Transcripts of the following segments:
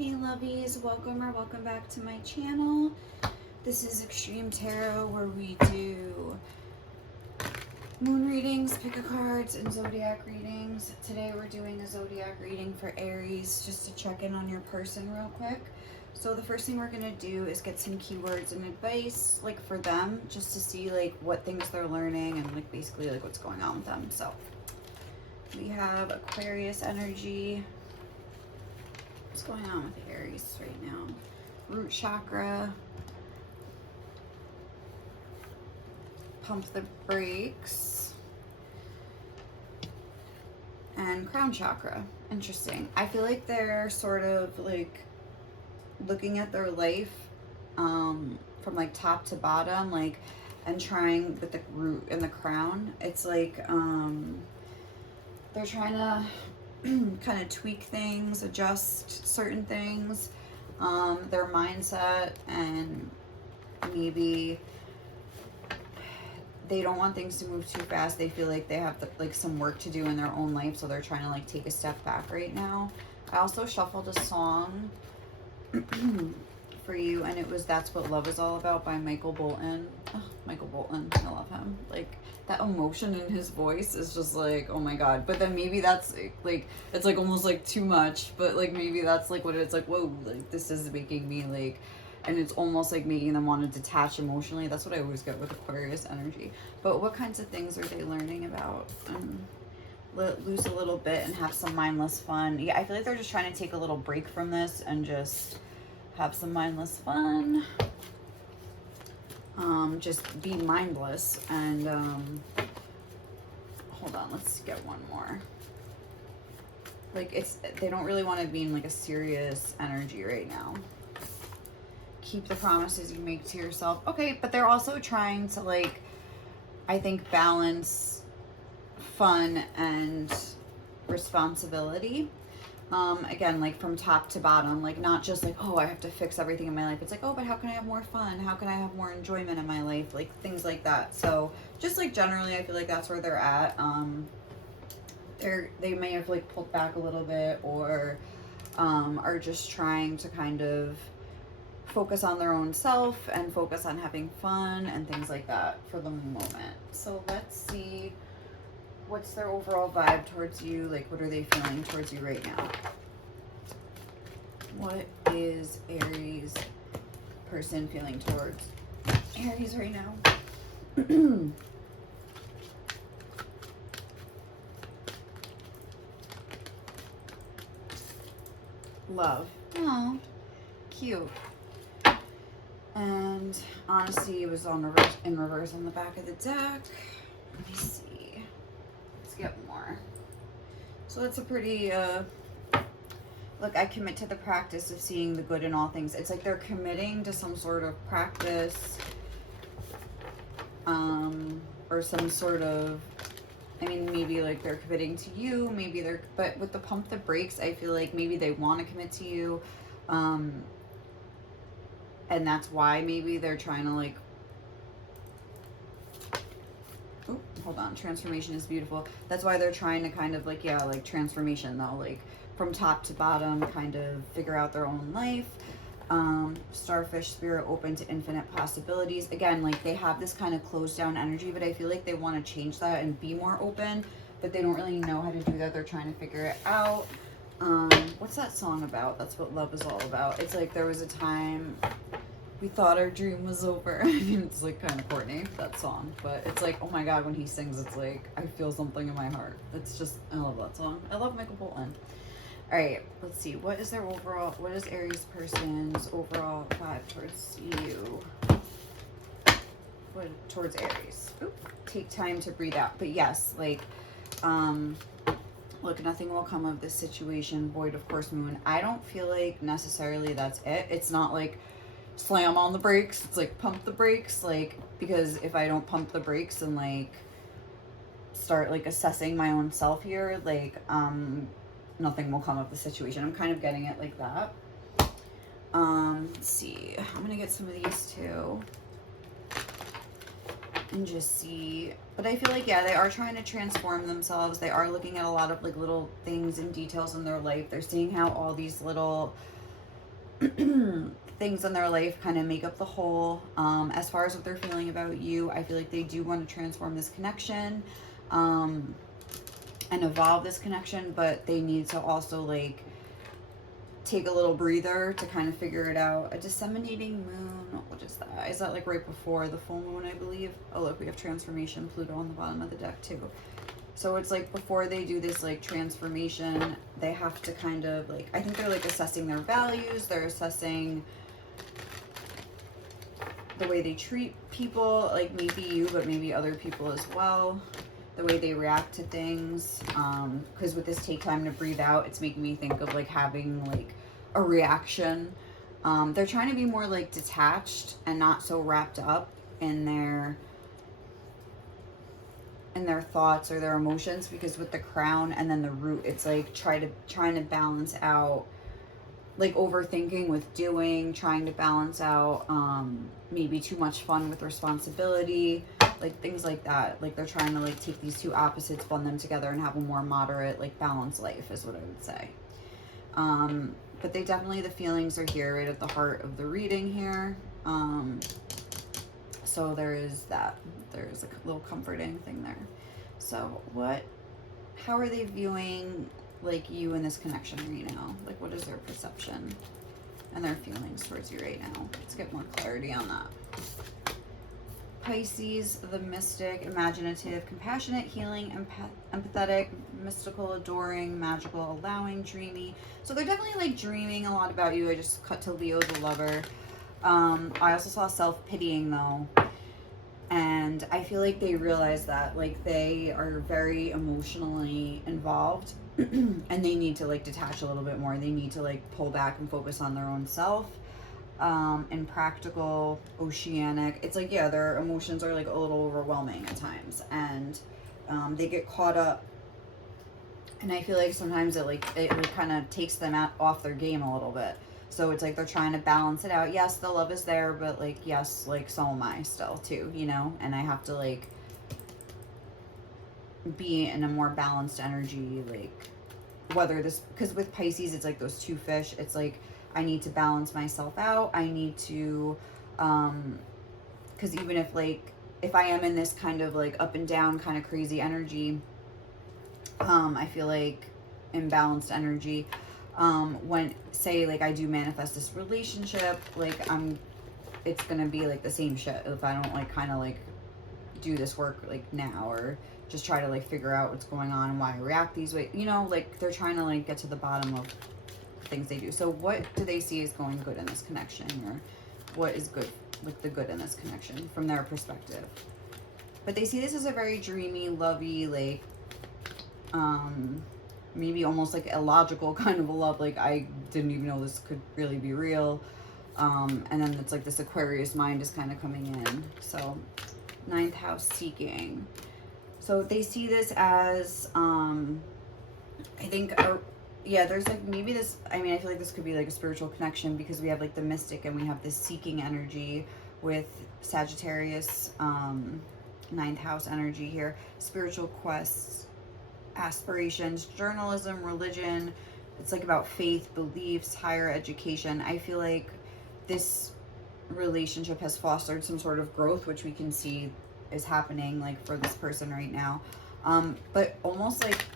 Hey lovies, welcome or welcome back to my channel. This is Extreme Tarot, where we do moon readings, pick a cards, and zodiac readings. Today we're doing a zodiac reading for Aries, just to check in on your person real quick. So the first thing we're going to do is get some keywords and advice, like for them, just to see like what things they're learning and like basically like what's going on with them. So we have Aquarius energy. What's going on with Aries right now? Root chakra. Pump the brakes. And crown chakra. Interesting. I feel like they're sort of like looking at their life from like top to bottom, like, and trying with the root and the crown. It's like they're trying to kind of tweak things, adjust certain things, their mindset, and maybe they don't want things to move too fast. They feel like they have like some work to do in their own life, so they're trying to like take a step back right now. I also shuffled a song for you, and it was That's What Love Is All About by Michael Bolton. Oh, Michael Bolton, I love him. Like, that emotion in his voice is just like, oh my god. But then maybe that's like, it's like almost like too much, but like maybe that's like what it's like, whoa, like this is making me like, and it's almost like making them want to detach emotionally. That's what I always get with Aquarius energy. But what kinds of things are they learning about? Let loose a little bit and have some mindless fun. Yeah, I feel like they're just trying to take a little break from this and just have some mindless fun. Just be mindless and hold on, let's get one more. Like, they don't really want to be in like a serious energy right now. Keep the promises you make to yourself. Okay, but they're also trying to, like, I think, balance fun and responsibility. Again, like from top to bottom, like not just like, oh, I have to fix everything in my life. It's like, oh, but how can I have more fun? How can I have more enjoyment in my life? Like things like that. So just like generally, I feel like that's where they're at. They may have like pulled back a little bit, or are just trying to kind of focus on their own self and focus on having fun and things like that for the moment. So let's see. What's their overall vibe towards you? Like, what are they feeling towards you right now? What is Aries person feeling towards Aries right now? Love. Oh, cute. And honesty was in reverse on the back of the deck. Let me see. Get more. So it's a pretty look, I commit to the practice of seeing the good in all things. It's like they're committing to some sort of practice, or some sort of, I mean, maybe like they're committing to you, maybe they're, but with the pump the brakes, I feel like maybe they want to commit to you, and that's why maybe they're trying to like, hold on, transformation is beautiful. That's why they're trying to kind of like, yeah, like transformation though, like from top to bottom, kind of figure out their own life. Starfish spirit, open to infinite possibilities. Again, like they have this kind of closed down energy, but I feel like they want to change that and be more open, but they don't really know how to do that. They're trying to figure it out. What's that song about? That's What Love Is All About. It's like there was a time we thought our dream was over. I mean, it's like kind of corny, that song, but it's like, oh my god, when he sings, it's like I feel something in my heart. It's just, I love that song. I love Michael Bolton. All right, let's see. What is their overall, what is Aries person's overall vibe towards you? What, towards Aries? Oop, take time to breathe out. But yes, like, look, nothing will come of this situation. Void, of course, moon. I don't feel like necessarily that's it. It's not like slam on the brakes. It's like pump the brakes, like, because if I don't pump the brakes and like start like assessing my own self here, like nothing will come of the situation. I'm kind of getting it like that. Let's see, I'm gonna get some of these too and just see, but I feel like, yeah, they are trying to transform themselves. They are looking at a lot of like little things and details in their life. They're seeing how all these little things in their life kind of make up the whole. As far as what they're feeling about you, I feel like they do want to transform this connection and evolve this connection, but they need to also like take a little breather to kind of figure it out. A disseminating moon, what is that? Is that like right before the full moon, I believe? Oh, look, we have transformation Pluto on the bottom of the deck too. So it's like before they do this like transformation, they have to kind of like, I think they're like assessing their values, they're assessing the way they treat people, like maybe you, but maybe other people as well, the way they react to things. Because with this take time to breathe out, it's making me think of like having like a reaction. They're trying to be more like detached and not so wrapped up in their thoughts or their emotions, because with the crown and then the root, it's like trying to balance out like overthinking with doing, trying to balance out maybe too much fun with responsibility, like things like that. Like they're trying to like take these two opposites, blend them together and have a more moderate, like balanced life is what I would say. But they definitely, the feelings are here right at the heart of the reading here. So there is that. There's a little comforting thing there. So how are they viewing like you in this connection right now? Like what is their perception and their feelings towards you right now? Let's get more clarity on that. Pisces, the mystic, imaginative, compassionate, healing, empathetic, mystical, adoring, magical, allowing, dreamy. So they're definitely like dreaming a lot about you. I just cut to Leo, the lover. I also saw self-pitying though. And I feel like they realize that like they are very emotionally involved and they need to like detach a little bit more. They need to like pull back and focus on their own self. And practical, oceanic. It's like, yeah, their emotions are like a little overwhelming at times. And they get caught up. And I feel like sometimes it kind of takes them off their game a little bit. So it's like they're trying to balance it out. Yes, the love is there, but like, yes, like so am I still too, you know? And I have to like be in a more balanced energy, like whether this, because with Pisces, it's like those two fish. It's like, I need to balance myself out. I need to, because even if I am in this kind of like up and down kind of crazy energy, I feel like imbalanced energy, when say like I do manifest this relationship, like it's gonna be like the same shit if I don't like kind of like do this work like now, or just try to like figure out what's going on and why I react these ways, you know, like they're trying to like get to the bottom of things they do. So what do they see is going good in this connection, or what is good, like the good in this connection from their perspective? But they see this as a very dreamy, lovey, like maybe almost like illogical kind of a love, like I didn't even know this could really be real. And then it's like this Aquarius mind is kind of coming in. So 9th house, seeking. So they see this as I think yeah, there's like maybe this, I mean, I feel like this could be like a spiritual connection, because we have like the mystic and we have this seeking energy with Sagittarius, 9th house energy here. Spiritual quests, aspirations, journalism, religion. It's like about faith, beliefs, higher education. I feel like this relationship has fostered some sort of growth, which we can see is happening like for this person right now. But almost like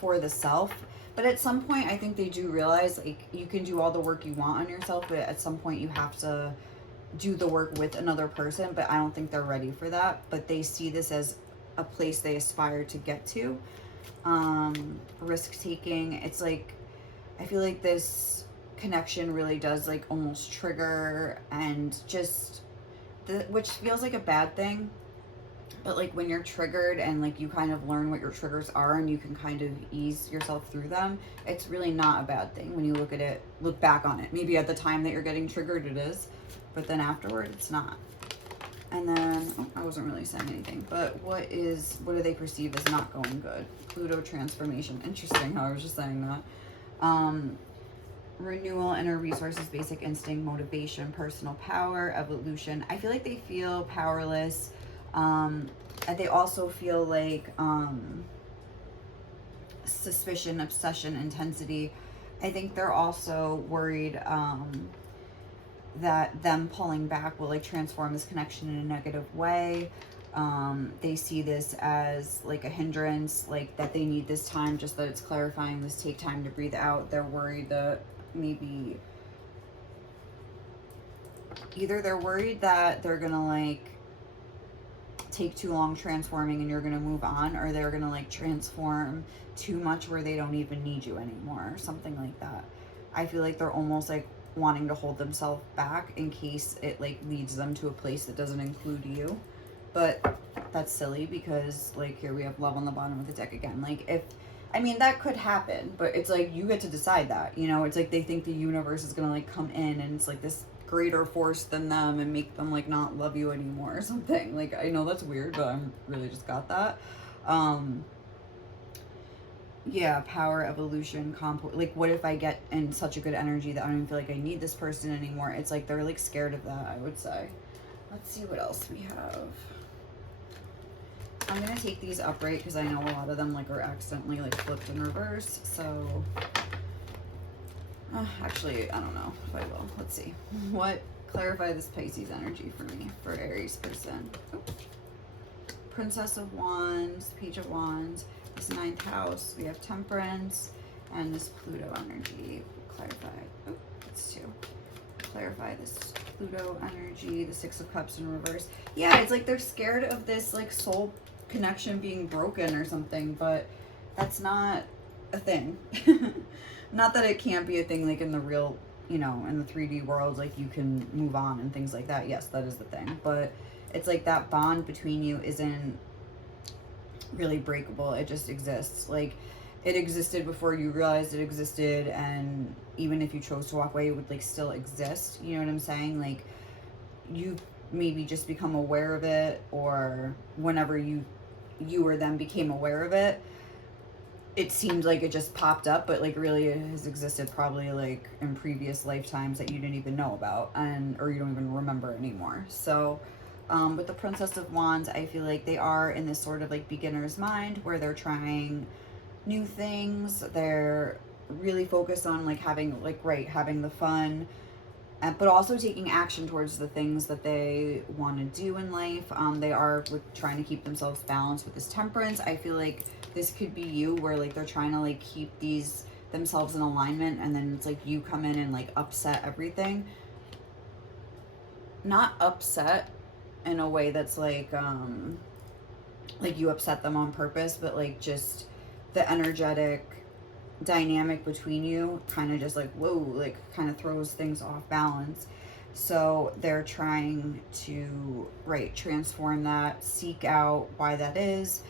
for the self. But at some point, I think they do realize like you can do all the work you want on yourself, but at some point you have to do the work with another person. But I don't think they're ready for that. But they see this as a place they aspire to get to. Risk taking. It's like, I feel like this connection really does like almost trigger and just which feels like a bad thing. But like when you're triggered and like you kind of learn what your triggers are and you can kind of ease yourself through them, it's really not a bad thing when you look back on it. Maybe at the time that you're getting triggered it is, but then afterward it's not. And then, I wasn't really saying anything, but what do they perceive as not going good? Pluto transformation. Interesting how I was just saying that. Renewal, inner resources, basic instinct, motivation, personal power, evolution. I feel like they feel powerless. And they also feel like suspicion, obsession, intensity. I think they're also worried that them pulling back will like transform this connection in a negative way. They see this as like a hindrance, like that they need this time, just that it's clarifying, this take time to breathe out. They're worried that maybe either they're worried that they're gonna like take too long transforming and you're gonna move on, or they're gonna like transform too much where they don't even need you anymore, or something like that. I feel like they're almost like wanting to hold themselves back in case it like leads them to a place that doesn't include you. But that's silly because like here we have love on the bottom of the deck again. Like if, I mean, that could happen, but it's like you get to decide that, you know. It's like they think the universe is gonna like come in and it's like this greater force than them and make them like not love you anymore or something. Like I know that's weird, but I'm really just got that. Yeah, power, evolution, like what if I get in such a good energy that I don't even feel like I need this person anymore? It's like they're like scared of that, I would say. Let's see what else we have. I'm gonna take these upright because I know a lot of them like are accidentally like flipped in reverse. So actually, I don't know if I will. Let's see. What clarify this Pisces energy for me, for Aries person. Oh. Princess of Wands, Page of Wands, this 9th house, we have Temperance, and this Pluto energy. Clarify. Oh, it's 2. Clarify this Pluto energy, the 6 of Cups in reverse. Yeah, it's like they're scared of this like soul connection being broken or something, but that's not a thing. Not that it can't be a thing like in the real, you know, in the 3D world, like you can move on and things like that. Yes, that is the thing. But it's like that bond between you isn't really breakable. It just exists. Like it existed before you realized it existed, and even if you chose to walk away, it would like still exist. You know what I'm saying? Like you maybe just become aware of it, or whenever you or them became aware of it, it seemed like it just popped up, but like really it has existed probably like in previous lifetimes that you didn't even know about, and or you don't even remember anymore. So with the Princess of Wands, I feel like they are in this sort of like beginner's mind where they're trying new things. They're really focused on like having the fun, but also taking action towards the things that they want to do in life. They are trying to keep themselves balanced with this Temperance. I feel like this could be you, where like they're trying to like keep themselves in alignment, and then it's like you come in and like upset everything. Not upset in a way that's like you upset them on purpose, but like just the energetic dynamic between you kind of just like whoa, like kind of throws things off balance. So they're trying to transform that, seek out why that is,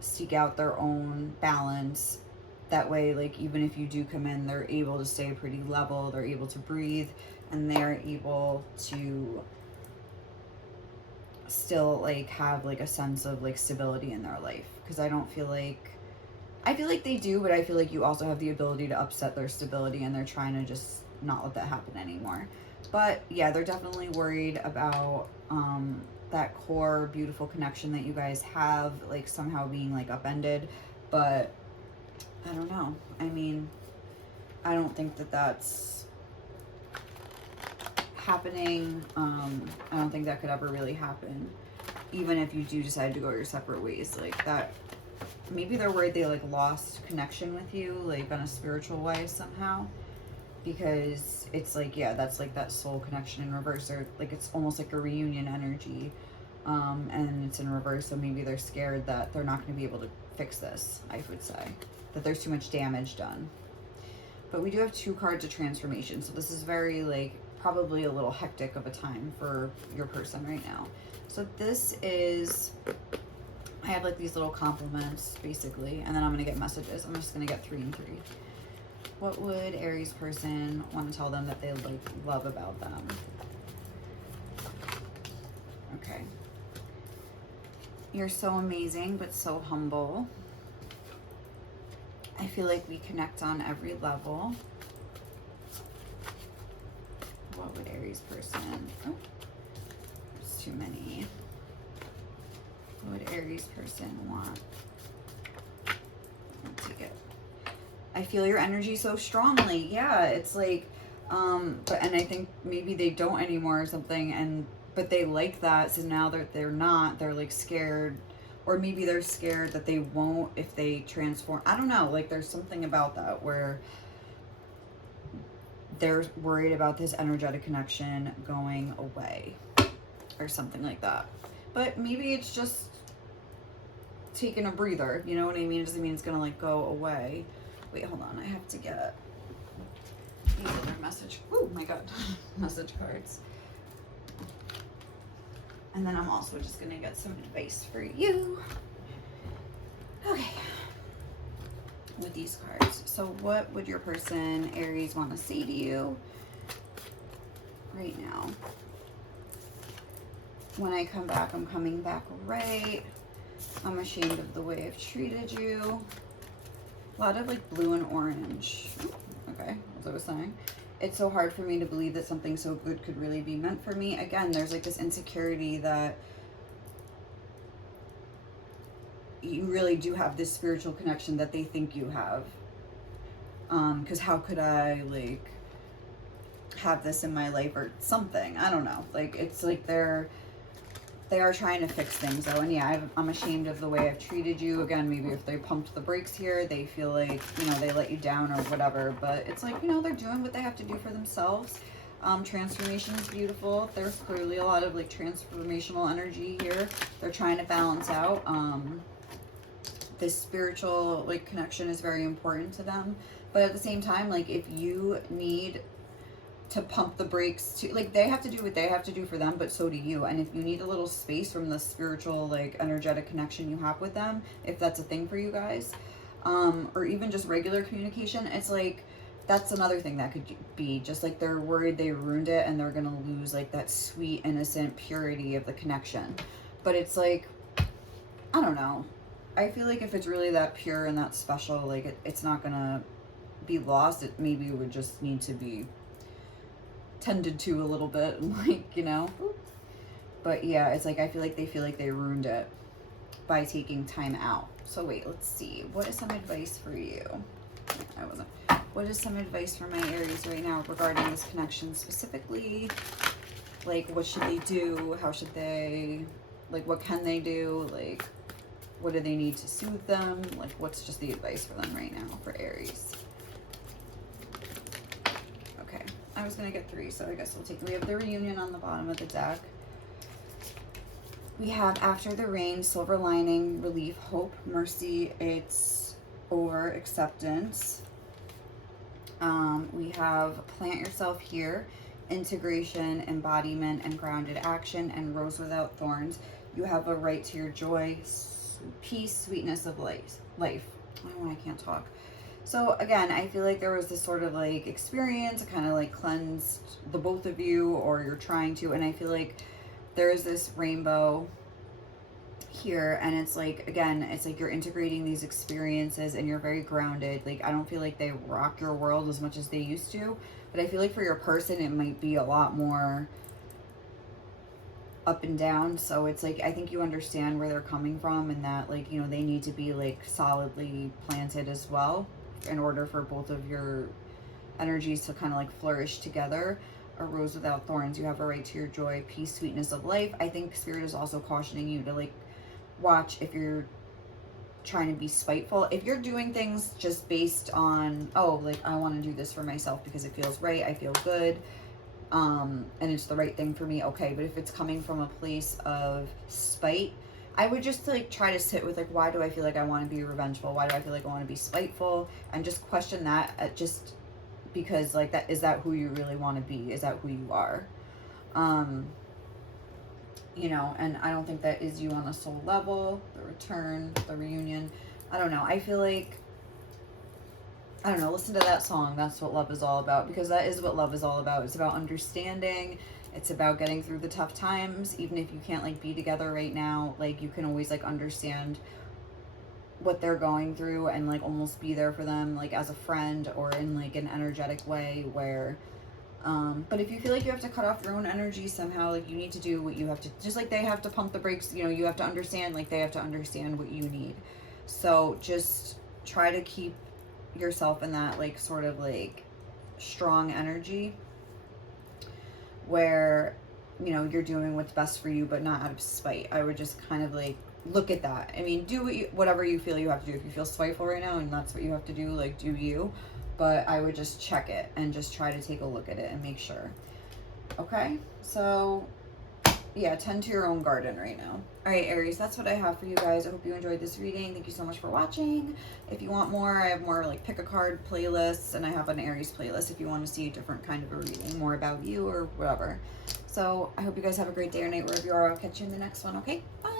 seek out their own balance. That way, like even if you do come in, they're able to stay pretty level, they're able to breathe, and they're able to still like have like a sense of like stability in their life. Because I feel like they do, but I feel like you also have the ability to upset their stability, and they're trying to just not let that happen anymore. But yeah, they're definitely worried about that core beautiful connection that you guys have like somehow being like upended. But I don't know. I mean, I don't think that that's happening. I don't think that could ever really happen, even if you do decide to go your separate ways. Like that, maybe they're worried they like lost connection with you, like on a spiritual way somehow, because it's like, yeah, that's like that soul connection in reverse, or like it's almost like a reunion energy, and it's in reverse. So maybe they're scared that they're not going to be able to fix this. I would say that there's too much damage done. But we do have 2 cards of transformation, so this is very like probably a little hectic of a time for your person right now. So this is, I have like these little compliments basically, and then I'm gonna get messages. I'm just gonna get 3 and 3. What would Aries person want to tell them that they like love about them? Okay. You're so amazing, but so humble. I feel like we connect on every level. What would Aries person, oh, there's too many. What would Aries person want? Let's take it. I feel your energy so strongly. Yeah, it's like, and I think maybe they don't anymore or something, but they like that, so now they're not, they're like scared, or maybe they're scared that they won't if they transform. I don't know, like there's something about that where they're worried about this energetic connection going away or something like that. But maybe it's just taking a breather, you know what I mean? It doesn't mean it's gonna like go away. Wait, hold on, I have to get these other message, oh my god, message cards. And then I'm also just gonna get some advice for you. Okay, with these cards. So what would your person, Aries, want to say to you right now? When I come back, I'm coming back right. I'm ashamed of the way I've treated you. A lot of like blue and orange. Okay, as I was saying. It's so hard for me to believe that something so good could really be meant for me. Again, there's like this insecurity that you really do have this spiritual connection that they think you have. Because how could I like have this in my life or something? I don't know. Like it's like they are trying to fix things though. And yeah, I'm ashamed of the way I've treated you. Again, maybe if they pumped the brakes here, they feel like, you know, they let you down or whatever. But it's like, you know, they're doing what they have to do for themselves. Transformation is beautiful. There's clearly a lot of like transformational energy here. They're trying to balance out. This spiritual like connection is very important to them. But at the same time, like if you need to pump the brakes to, like they have to do what they have to do for them, but so do you. And if you need a little space from the spiritual like energetic connection you have with them, if that's a thing for you guys, or even just regular communication, it's like that's another thing that could be just like they're worried they ruined it and they're gonna lose like that sweet innocent purity of the connection. But it's like, I don't know, I feel like if it's really that pure and that special, like it's not gonna be lost. It maybe would just need to be tended to a little bit, like, you know. But yeah, it's like I feel like they ruined it by taking time out. So wait, let's see, what is some advice for you? What is some advice for my Aries right now regarding this connection specifically? Like what should they do? How should they, like what can they do? Like what do they need to soothe them? Like what's just the advice for them right now for Aries? I was going to get 3, so I guess we'll take, we have the reunion on the bottom of the deck. We have after the rain, silver lining, relief, hope, mercy, it's over, acceptance. We have plant yourself here, integration, embodiment, and grounded action, and rose without thorns. You have a right to your joy, peace, sweetness of life. Oh, I can't talk. So again, I feel like there was this sort of like experience, kind of like cleansed the both of you, or you're trying to, and I feel like there is this rainbow here, and it's like, again, it's like you're integrating these experiences and you're very grounded. Like I don't feel like they rock your world as much as they used to, but I feel like for your person it might be a lot more up and down. So it's like I think you understand where they're coming from, and that like, you know, they need to be like solidly planted as well in order for both of your energies to kind of like flourish together. A rose without thorns, you have a right to your joy, peace, sweetness of life. I think Spirit is also cautioning you to like watch if you're trying to be spiteful. If you're doing things just based on, oh, like I want to do this for myself because it feels right, I feel good, and it's the right thing for me, okay. But if it's coming from a place of spite, I would just like try to sit with like, why do I feel like I want to be revengeful? Why do I feel like I want to be spiteful? And just question that, just because like that, is that who you really want to be? Is that who you are? You know, and I don't think that is you on a soul level. The return, the reunion, I don't know. I feel like, I don't know, listen to that song. That's what love is all about, because that is what love is all about. It's about understanding. It's about getting through the tough times. Even if you can't like be together right now, like you can always like understand what they're going through and like almost be there for them, like as a friend or in like an energetic way where, but if you feel like you have to cut off your own energy somehow, like you need to do what you have to, just like they have to pump the brakes, you know, you have to understand, like they have to understand what you need. So just try to keep yourself in that like sort of like strong energy where, you know, you're doing what's best for you, but not out of spite. I would just kind of like look at that. I mean, do whatever you feel you have to do. If you feel spiteful right now and that's what you have to do, like do you. But I would just check it and just try to take a look at it and make sure. Okay, so yeah, tend to your own garden right now. All right, Aries, that's what I have for you guys. I hope you enjoyed this reading. Thank you so much for watching. If you want more, I have more like pick a card playlists, and I have an Aries playlist if you want to see a different kind of a reading, more about you or whatever. So I hope you guys have a great day or night wherever you are. I'll catch you in the next one, okay? Bye.